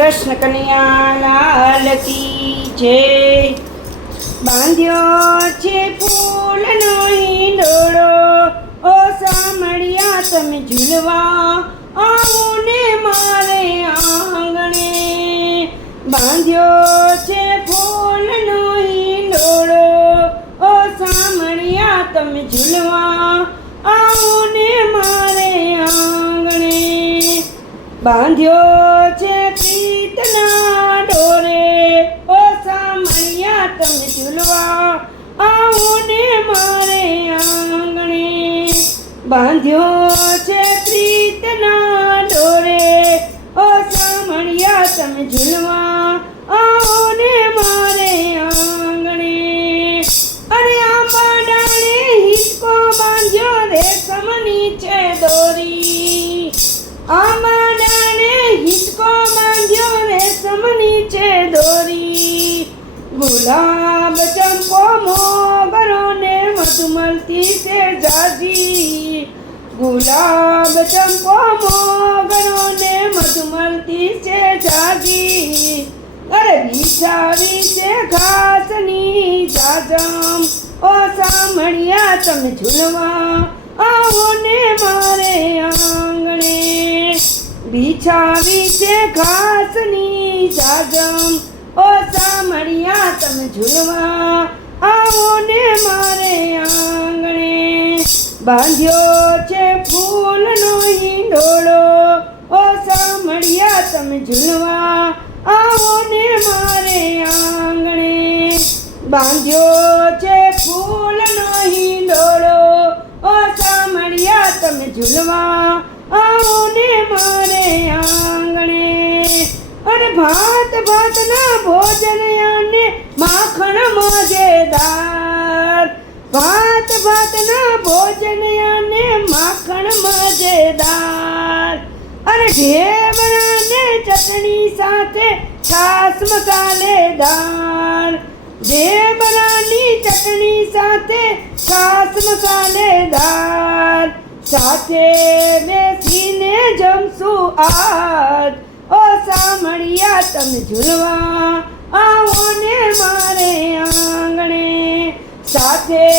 કૃષ્ણ કનૈયા લાલ કી જય બાંધ્યો છે ફૂલનો હિંડોળો. ઓ સામળિયા, તમે ઝૂલવા આવો ને મારે આંગણે. બાંધ્યો છે ફૂલનો હિંડોળો. ઓ સામળિયા, તમે ઝૂલવા આવો ને મારે આંગણે. બાંધ્યો છે પ્રીતના ડોરે ઓ સામણિયા તમે ઝૂલવા આવો ને મારે આંગણે. બાંધ્યો છે પ્રીતના ડોરે ઓ સામણિયા તમે ઝૂલવા આવો ને મારે ગુલાબ ચંપો મોગરો ને મધુમલતી છે જાજી ગુલાબ ચંપો મોગરો ને મધુમલતી છે જાજી અરે બિછાવી છે ઘાસની જાજમ. ઓ સામળિયા તમે ઝૂલવા આવો ને મારે આંગણે. બિછાવી છે ઘાસની જાજમ. ઓ સામળિયા, તમે ઝૂલવા આવો ને મારે આંગણે. બાંધ્યો છે ફૂલનો હિંડોળો. ઓ સામળિયા, તમે ઝૂલવા આવો ને મારે આંગણે. બાંધ્યો છે ફૂલનો હિંડોળો. ઓ સામળિયા, તમે ઝૂલવા આવો ને મારે આંગણે. અરે ભાત ભાતના માખણ મજેદાર ભાત, ભાતના ભોજન અને માખણ મજેદાર અરે ઢેબરાને ચટણી સાથે છાસ મસાલેદાર ઢેબરાની ચટણી સાથે છાસ મસાલેદાર સાથે બેસીને જમશું આજ. ઓ સામળિયા તમે ઝૂલવા આવો ને મારે આંગણે. સાથે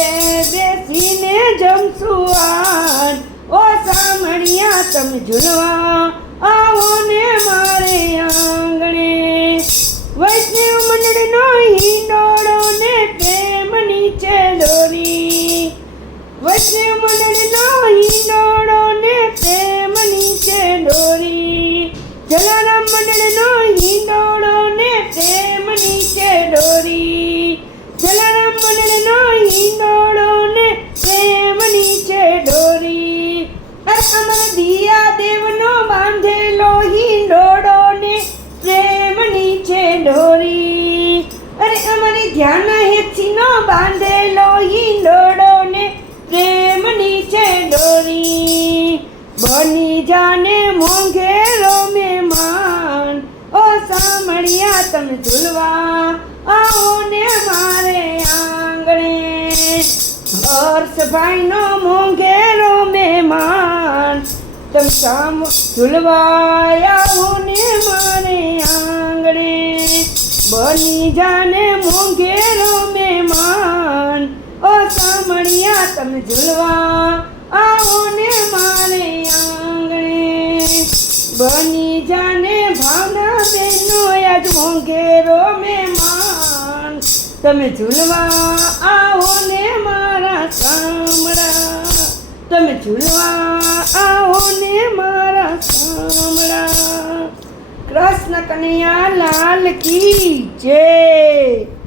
બેસીને જમશું આજ. ઓ સામણિયા તમે આવો ને મારે આંગણે. વૈષ્ણવ મંડળનો હિંડોળો ને પ્રેમની છે દોરી. વૈષ્ણવ મંડળનો હિંડોળો ને પ્રેમની છે દોરી. જલારામ બાંધેલો હિંડોળો ને પ્રેમની છે દોરી બની જાને મોંઘેરો મહેમાન. ઓ સાંભળ્યા તમે ઝૂલવા. આવો ને મારે આંગણે. હર્ષભાઈનો મોંઘેરો મહેમાન. તમે સામ ઝૂલવા આવો ને મારે આંગણે. બની જાને મોંઘેરો મહેમાન ઓ સામણિયા, તમે ઝૂલવા આવો ને મારે આંગણે. બની જાને ભાવના બેનો યાદ મોંઘેરો મહેમાન. તમે ઝૂલવા આવો ને મારા સામળા. તમે ઝૂલવા આવો ને મારા સામળા. કૃષ્ણ કનૈયા, લાલ કી જય.